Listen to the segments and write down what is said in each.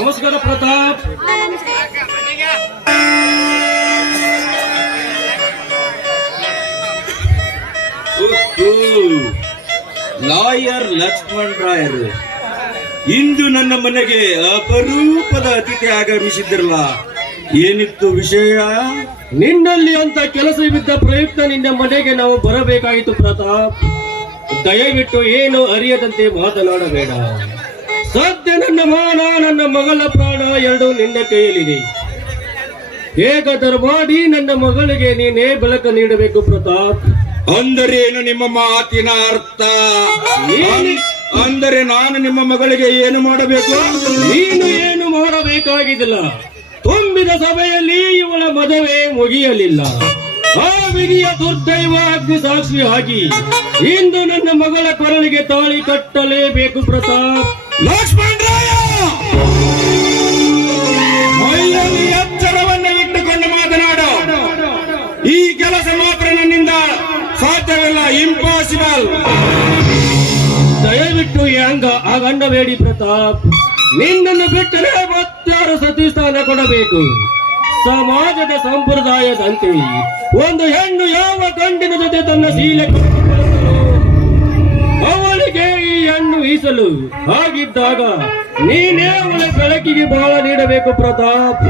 ನಮಸ್ಕಾರ ಪ್ರತಾಪ್. ಲಾಯರ್ ಲಕ್ಷ್ಮಣ್ ರಾಯರು ಇಂದು ನನ್ನ ಮನೆಗೆ ಅಪರೂಪದ ಅತಿಥಿ ಆಗಮಿಸಿದ್ರಲ್ಲ, ಏನಿತ್ತು ವಿಷಯ? ನಿನ್ನಲ್ಲಿ ಅಂತ ಕೆಲಸವಿದ್ದ ಪ್ರಯುಕ್ತ ನಿನ್ನ ಮನೆಗೆ ನಾವು ಬರಬೇಕಾಯಿತು ಪ್ರತಾಪ್. ದಯವಿಟ್ಟು ಏನು ಅರಿಯದಂತೆ ಮಾತನಾಡಬೇಡ. ಸದ್ಯ ನನ್ನ ಮಾನ, ನನ್ನ ಮಗಳ ಪ್ರಾಣ ಎರಡು ನಿನ್ನ ಕೈಯಲ್ಲಿದೆ. ಹೇಗಾದರೂ ಮಾಡಿ ನನ್ನ ಮಗಳಿಗೆ ನೀನೇ ಬೆಳಕು ನೀಡಬೇಕು ಪ್ರತಾಪ್. ಅಂದರೇನು ನಿಮ್ಮ ಮಾತಿನ ಅರ್ಥ? ಅಂದರೆ ನಾನು ನಿಮ್ಮ ಮಗಳಿಗೆ ಏನು ಮಾಡಬೇಕು? ನೀನು ಏನು ಮಾಡಬೇಕಾಗಿದ್ದಿಲ್ಲ. ತುಂಬಿದ ಸಭೆಯಲ್ಲಿ ಇವಳ ಮದುವೆ ಮುಗಿಯಲಿಲ್ಲ. ಆ ವಿಧಿಯ ದುರ್ದೈವ ಅಗ್ನಿ ಸಾಕ್ಷಿ ಆಗಿ ಇಂದು ನನ್ನ ಮಗಳ ಕೊರಳಿಗೆ ತಾಳಿ ಕಟ್ಟಲೇಬೇಕು ಪ್ರತಾಪ್. ಲಕ್ಷ್ಮಣ್ ರಾಯ, ಮೈಯಲ್ಲಿ ಎಚ್ಚರವನ್ನು ಇಟ್ಟುಕೊಂಡು ಮಾತನಾಡು. ಈ ಕೆಲಸ ಮಾತ್ರ ನನ್ನಿಂದ ಸಾಧ್ಯವಿಲ್ಲ, ಇಂಪಾಸಿಬಲ್. ದಯವಿಟ್ಟು ಹೆಂಗ ಆಗಂಡಬೇಡಿ ಪ್ರತಾಪ್. ನಿನ್ನನ್ನು ಬಿಟ್ಟರೆ ಮತ್ತಾರು ಸತಿ ಸ್ಥಾನ ಕೊಡಬೇಕು. ಸಮಾಜದ ಸಂಪ್ರದಾಯದಂತೆ ಒಂದು ಹೆಣ್ಣು ಯಾವ ಗಂಡಿನ ಜೊತೆ ತನ್ನ ಶೀಲ ಅವಳಿಗೆ ಈ ಹೆಣ್ಣು ಈಸಲು. ಹಾಗಿದ್ದಾಗ ನೀನೇ ಅವಳ ಬೆಳಕಿಗೆ ಬಾಳ ನೀಡಬೇಕು ಪ್ರತಾಪ್.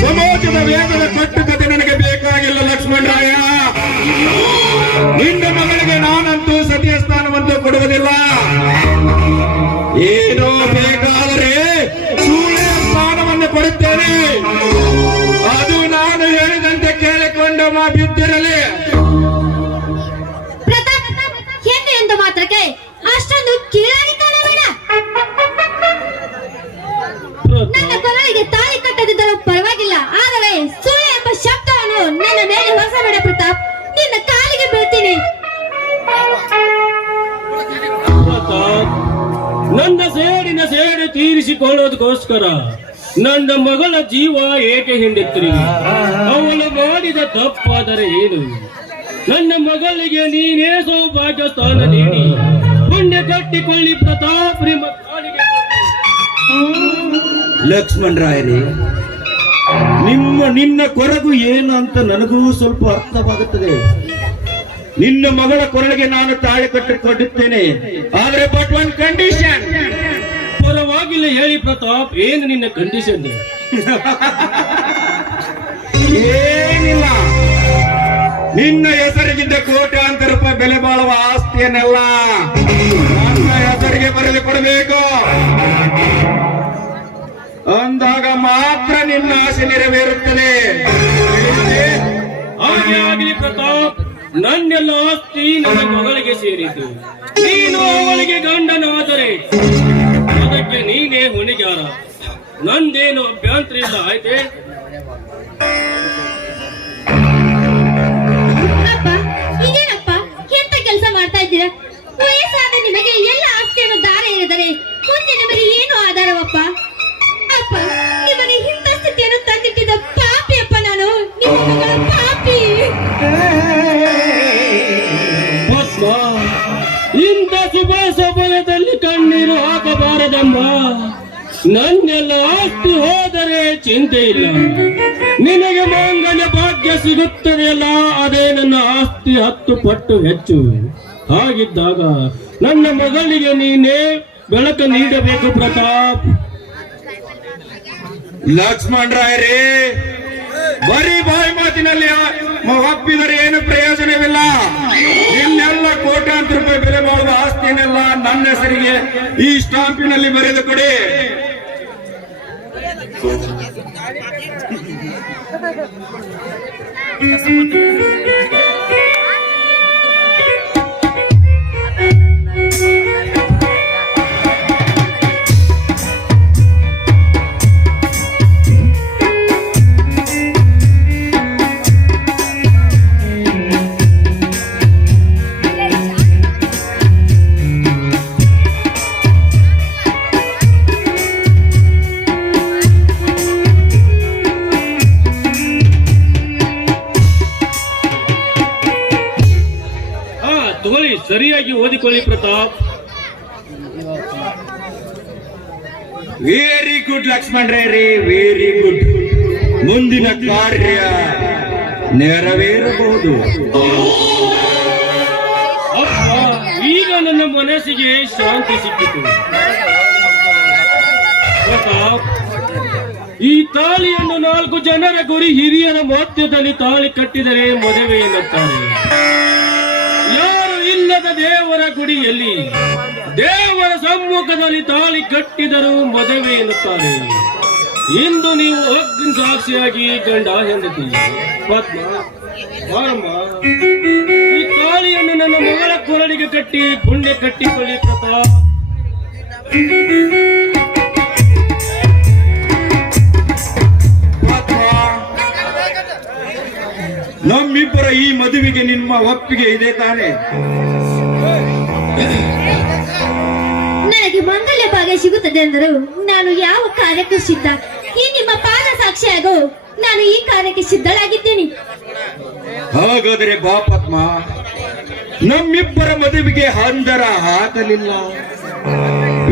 ಸಮಾಜದ ವೇಗದ ಕಟ್ಟುಕತೆ ನನಗೆ ಬೇಕಾಗಿಲ್ಲ ಲಕ್ಷ್ಮಣ್ ರಾಯ. ನಿನ್ನ ಮಗಳಿಗೆ ನಾನಂತೂ ಸತಿಯ ಸ್ಥಾನವಂತೂ ಕೊಡುವುದಿಲ್ಲ. ಏನೋ ಬೇಕಾದರೆ ಸೂಳೆಯ ಸ್ಥಾನವನ್ನು ಕೊಡುತ್ತೇನೆ. ಅದು ನಾನು ಹೇಳಿದಂತೆ ಕೇಳಿಕೊಂಡು ಬಿದ್ದಿರಲಿ. ಹೆಣ್ಣು ಎಂದು ಮಾತ್ರಕ್ಕೆ ಅಷ್ಟೊಂದು ಕೀಳಾಗಿ ಕಾಣಬೇಡ. ನನ್ನ ಕೊರಳಿಗೆ ತಾಳಿ ಕಟ್ಟದಿದ್ದರೂ ಪರವಾಗಿಲ್ಲ, ಆದರೆ ಸುಳ್ಳು ಎಂಬ ಶಬ್ದವನ್ನು ನನ್ನ ಮೇಲೆ ಹೊಸಬೇಡ ಪ್ರತಾಪ್. ನಿನ್ನ ಕಾಲಿಗೆ ಬೀಳ್ತೀನಿ. ಪ್ರತಾಪ್, ನನ್ನ ಸೇಡಿನ ಸೇಡು ತೀರಿಸಿಕೊಳ್ಳೋದಕ್ಕೋಸ್ಕರ ನನ್ನ ಮಗಳ ಜೀವ ಏಕೆ ಹಿಂಡೆತ್ತಿರಿ? ಅವಳು ಮಾಡಿದ ತಪ್ಪಾದರೆ ಏನು? ನನ್ನ ಮಗಳಿಗೆ ನೀನೇ ಸೌಭಾಗ್ಯ ಸ್ಥಾನ ನೀಡಿ ಪುಣ್ಯ ಕಟ್ಟಿಕೊಳ್ಳಿ ಪ್ರತಾಪ್. ಲಕ್ಷ್ಮಣ್ ರಾಯರೇ, ನಿನ್ನ ಕೊರಗು ಏನು ಅಂತ ನನಗೂ ಸ್ವಲ್ಪ ಅರ್ಥವಾಗುತ್ತದೆ. ನಿನ್ನ ಮಗಳ ಕೊರಳಿಗೆ ನಾನು ತಾಳಿ ಕಟ್ಟಿಕೊಡುತ್ತೇನೆ, ಆದರೆ ಬಟ್ ಒನ್ ಕಂಡೀಷನ್. ಪರವಾಗಿಲ್ಲ ಹೇಳಿ ಪ್ರತಾಪ್, ಏನು ನಿನ್ನ ಕಂಡೀಷನ್? ಏನಿಲ್ಲ, ನಿನ್ನ ಹೆಸರಿಗಿಂತ ಕೋಟ್ಯಾಂತರ ರೂಪಾಯಿ ಬೆಲೆ ಬಾಳುವ ಆಸ್ತಿಯನ್ನೆಲ್ಲ ನನ್ನ ಹೆಸರಿಗೆ ಬರೆದು ಕೊಡಬೇಕು. ಅಂದಾಗ ಮಾತ್ರ ನಿನ್ನ ಆಸೆ ನೆರವೇರುತ್ತದೆ. ಹಾಗೆ ಆಗಲಿ ಪ್ರತಾಪ್. ನನ್ನೆಲ್ಲ ಆಸ್ತಿ ನನ್ನ ಮಗಳಿಗೆ ಸೇರಿತು. ನೀನು ಅವಳಿಗೆ ಗಂಡನಾದರೆ ಅದಕ್ಕೆ ನೀನೇ ಹೊಣೆಗಾರ. ನಂದೇನು ಅಭ್ಯಂತರ ಇಲ್ಲ, ಆಯ್ತೆ? ಅಪ್ಪ, ಇದೇನಪ್ಪ ಎಂತ ಕೆಲಸ ಮಾಡ್ತಾ ಇದ್ದೀರಾ? ವಯಸ್ಸಾದ ನಿಮಗೆ ಎಲ್ಲ ಆಸ್ತಿಯನ್ನು ದಾರ ಎರೆದರೆ ಮುಂದೆ ನಿಮಗೆ ಏನು ಆಧಾರವಪ್ಪ? ಅಪ್ಪ, ನಿಮಗೆ ಇಂಥ ಸ್ಥಿತಿಯನ್ನು ತಂದಿಟ್ಟಿದ್ದ ಪಾಪಿ ಅಪ್ಪ ನಾನು, ನಿಮ್ಮ ಮಗಳ ಪಾಪಿ. ಪದ್ಮ, ಇಂಥ ಶುಭ ಸಮಯದಲ್ಲಿ ಕಣ್ಣೀರು ಹಾಕಬಾರದಮ್ಮ. ನನ್ನೆಲ್ಲ ಆಸ್ತಿ ಹೋದರೆ ಚಿಂತೆ ಇಲ್ಲ, ನಿನಗೆ ಮಾಂಗಲ್ಯ ಭಾಗ್ಯ ಸಿಗುತ್ತದೆಯಲ್ಲ, ಅದೇ ನನ್ನ ಆಸ್ತಿ 10 ಪಟ್ಟು ಹೆಚ್ಚು. ಹಾಗಿದ್ದಾಗ ನನ್ನ ಮಗಳಿಗೆ ನೀನೇ ಬೆಳಕು ನೀಡಬೇಕು ಪ್ರತಾಪ್. ಲಕ್ಷ್ಮಣ್ ರಾಯರೇ, ಬರೀ ಬಾಯಿ ಮಾತಿನಲ್ಲಿ ಒಪ್ಪಿದರೆ ಏನು ಪ್ರಯೋಜನವಿಲ್ಲ. ಇನ್ನೆಲ್ಲ ಕೋಟ್ಯಾಂತರ ರೂಪಾಯಿ ಬೆಲೆ ಬಾಳುವ ಆಸ್ತಿಯನ್ನೆಲ್ಲ ನನ್ನ ಹೆಸರಿಗೆ ಈ ಸ್ಟಾಂಪಿನಲ್ಲಿ ಬರೆದು ಕೊಡಿ. ತಗೊಳ್ಳಿ, ಸರಿಯಾಗಿ ಓದಿಕೊಳ್ಳಿ ಪ್ರತಾಪ್. ವೆರಿ ಗುಡ್ ಲಕ್ಷ್ಮಣರೇ ರೀ, ವೆರಿ ಗುಡ್. ಮುಂದಿನ ಕಾರ್ಯ ನೆರವೇರಬಹುದು. ಅಪ್ಪ, ಈಗ ನನ್ನ ಮನಸ್ಸಿಗೆ ಶಾಂತಿ ಸಿಕ್ಕಿತು. ಪ್ರತಾಪ್, ಈ ತಾಳಿಯನ್ನು 4 ಜನರ ಗುರಿ ಹಿರಿಯರ ಮಧ್ಯದಲ್ಲಿ ತಾಳಿ ಕಟ್ಟಿದರೆ ಮದುವೆ ಎನ್ನುತ್ತಾರೆ. ಯಾರು ಇಲ್ಲದ ದೇವರ ಗುಡಿಯಲ್ಲಿ ದೇವರ ಸಮ್ಮುಖದಲ್ಲಿ ತಾಳಿ ಕಟ್ಟಿದರೂ ಮದುವೆ ಎನ್ನುತ್ತಾರೆ. ಇಂದು ನೀವು ಅಗ್ನಿ ಸಾಕ್ಷಿಯಾಗಿ ಗಂಡ ಹೆಂಡತಿ. ಪದ್ಮ, ಬಾರಮ್ಮ, ಈ ತಾಳಿಯನ್ನು ನನ್ನ ಮಗಳ ಕೊರಳಿಗೆ ಕಟ್ಟಿ ಗುಂಡೆ ಕಟ್ಟಿಕೊಳ್ಳಿ ಪ್ರತಾಪ್. ನಮ್ಮಿಬ್ಬರ ಈ ಮದುವೆಗೆ ನಿಮ್ಮ ಒಪ್ಪಿಗೆ ಇದೆ ತಾನೆ? ನನಗೆ ಮಂಗಲ್ಯ ಭಾಗ್ಯ ಸಿಗುತ್ತದೆ ಅಂದರು ನಾನು ಯಾವ ಕಾರ್ಯಕ್ಕೆ ಸಿದ್ಧ. ಈ ನಿಮ್ಮ ಪಾದ ಸಾಕ್ಷಿಯಾಗೋ ನಾನು ಈ ಕಾರ್ಯಕ್ಕೆ ಸಿದ್ಧಳಾಗಿದ್ದೇನೆ. ಹಾಗಾದರೆ ಬಾ ಪದ್ಮ, ನಮ್ಮಿಬ್ಬರ ಮದುವೆಗೆ ಹಂದರ ಹಾಕಲಿಲ್ಲ,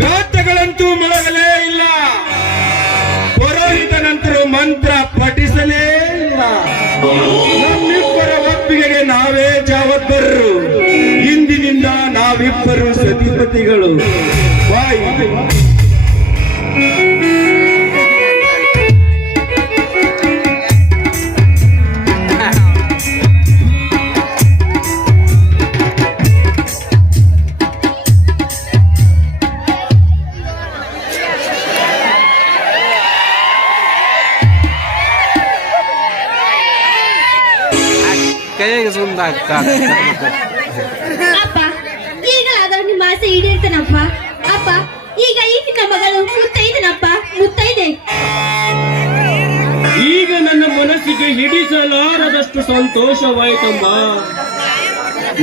ವ್ಯಾತಗಳಂತೂ ಮೊಳಗಲೇ ಇಲ್ಲ, ಪುರೋಹಿತ ನಂತರ ಮಂತ್ರ ಪಠಿಸಲೇ ಇಲ್ಲ. ನಮ್ಮಿಬ್ಬರ ಒಪ್ಪಿಗೆಗೆ ನಾವೇ ಜವಾಬ್ದಾರರು. ಇಂದಿನಿಂದ ನಾವಿಬ್ಬರು ಸತಿಪತಿಗಳು. ಬಾಯ್. ಅಪ್ಪ, ಈಗಲಾದರೂ ನಿಮ್ಮ ಆಸೆ ಈಡೇರ್ತನಪ್ಪ. ಅಪ್ಪ, ಈಗ ಈ ನಿನ್ನ ಮಗಳು ಮುತ್ತೈದನಪ್ಪ, ಮುತ್ತೈದೆ. ಈಗ ನನ್ನ ಮನಸ್ಸಿಗೆ ಹಿಡಿಸಲಾರದಷ್ಟು ಸಂತೋಷವಾಯಿತಮ್ಮ.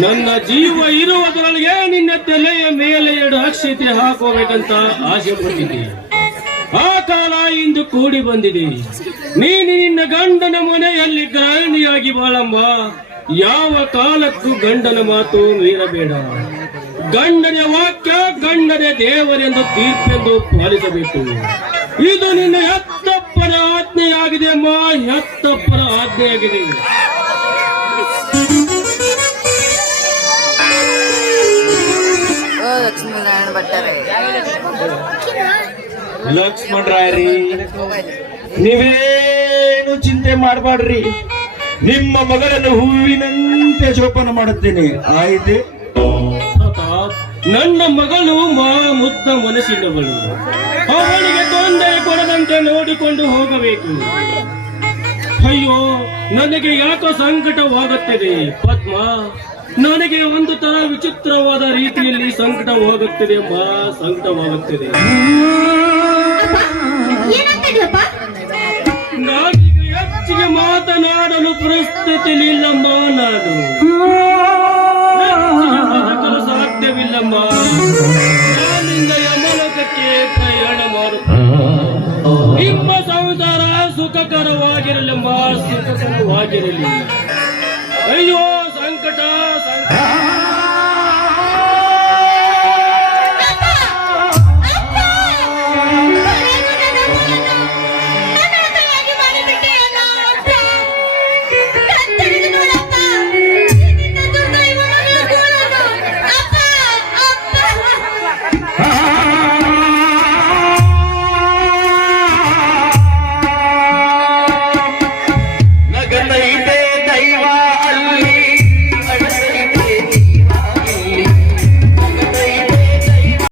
ನನ್ನ ಜೀವ ಇರುವುದರೊಳಗೆ ನಿನ್ನ ತಲೆಯ ಮೇಲೆ 2 ಅಕ್ಷತೆ ಹಾಕೋಬೇಕಂತ ಆಸೆ ಪಟ್ಟಿದ್ದೆ. ಆ ಕಾಲ ಇಂದು ಕೂಡಿ ಬಂದಿದೆ. ನೀನು ನಿನ್ನ ಗಂಡನ ಮನೆಯಲ್ಲಿ ಗೃಹಿಣಿಯಾಗಿ ಬಾಳಮ್ಮ. ಯಾವ ಕಾಲಕ್ಕೂ ಗಂಡನ ಮಾತು ಮೀರಬೇಡ. ಗಂಡನ ವಾಕ್ಯ ಗಂಡನ ದೇವರೆಂದು ತೀರ್ಪೆಂದು ಪಾಲಿಸಬೇಕು. ಇದು ನಿನ್ನ ಹೆತ್ತಪ್ಪನ ಆಜ್ಞೆಯಾಗಿದೆ ಅಮ್ಮ, ಹೆತ್ತಪ್ಪನ ಆಜ್ಞೆಯಾಗಿದೆ. ಲಕ್ಷ್ಮಣರಾಯರಿ, ನೀವೇನು ಚಿಂತೆ ಮಾಡಬೇಡ್ರಿ. ನಿಮ್ಮ ಮಗಳನ್ನು ಹೂವಿನಂತೆ ಜೋಪಾನ ಮಾಡುತ್ತೇನೆ, ಆಯ್ತು? ಪ್ರತಾಪ್, ನನ್ನ ಮಗಳು ಮುದ್ದ ಮನಸ್ಸಿನವಳು. ಅವಳಿಗೆ ತೊಂದರೆ ಕೊಡದಂತೆ ನೋಡಿಕೊಂಡು ಹೋಗಬೇಕು. ಅಯ್ಯೋ, ನನಗೆ ಯಾಕೋ ಸಂಕಟವಾಗುತ್ತದೆ ಪದ್ಮ. ನನಗೆ ಒಂದು ತರ ವಿಚಿತ್ರವಾದ ರೀತಿಯಲ್ಲಿ ಸಂಕಟವಾಗುತ್ತದೆ ಅಮ್ಮ, ಸಂಕಟವಾಗುತ್ತದೆ. ನಾನೀಗ ಹೆಚ್ಚಿಗೆ ಮಾತನಾಡಲು ಪರಿಸ್ಥಿತಿಲಿಲ್ಲಮ್ಮ. ನಾನು ಬದುಕಲು ಸಾಧ್ಯವಿಲ್ಲಮ್ಮ. ನಾನಿಂದ ಯಮಲೋಕಕ್ಕೆ ಪ್ರಯಾಣ ಮಾಡುತ್ತೇನೆ. ನಿಮ್ಮ ಸಂಸಾರ ಸುಖಕರವಾಗಿರಲಮ್ಮ, ಸುಖಕರವಾಗಿರಲಿ. ಅಯ್ಯೋ,